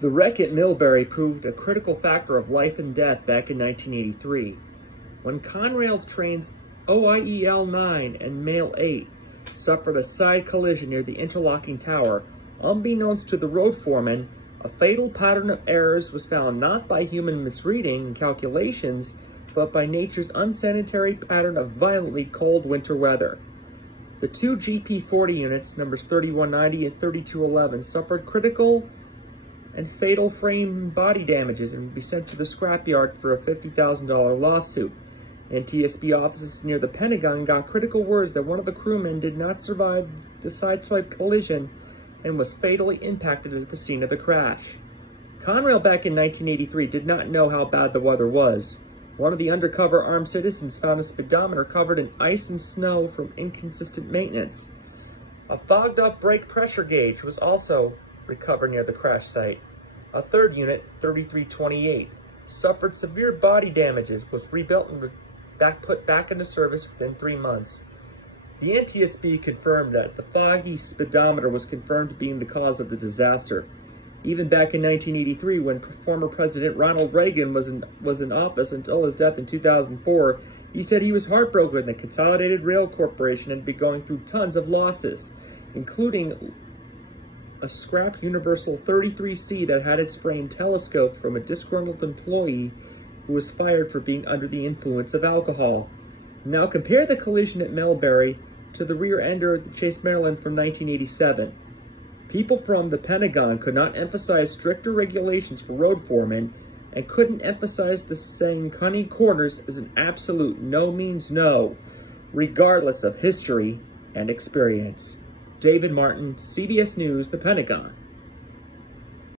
The wreck at Millbury proved a critical factor of life and death back in 1983, when Conrail's trains OIEL 9 and Mail 8 suffered a side collision near the interlocking tower. Unbeknownst to the road foreman, a fatal pattern of errors was found not by human misreading and calculations, but by nature's unsanitary pattern of violently cold winter weather. The two GP40 units, numbers 3190 and 3211, suffered critical and fatal frame and body damages and would be sent to the scrapyard for a $50,000 lawsuit. NTSB offices near the Pentagon got critical words that one of the crewmen did not survive the sideswipe collision and was fatally impacted at the scene of the crash. Conrail back in 1983 did not know how bad the weather was. One of the undercover armed citizens found a speedometer covered in ice and snow from inconsistent maintenance. A fogged-up brake pressure gauge was also recovered near the crash site. A third unit, 3328, suffered severe body damages, was rebuilt and put back into service within 3 months. The NTSB confirmed that the foggy speedometer was confirmed being the cause of the disaster. Even back in 1983, when former President Ronald Reagan was in office until his death in 2004, he said he was heartbroken that Consolidated Rail Corporation had been going through tons of losses, including a scrap Universal 33C that had its frame telescoped from a disgruntled employee who was fired for being under the influence of alcohol. Now compare the collision at Millbury to the rear ender at the Chase, Maryland from 1987. People from the Pentagon could not emphasize stricter regulations for road foremen and couldn't emphasize the saying cunning corners is an absolute no means no, regardless of history and experience. David Martin, CBS News, The Pentagon.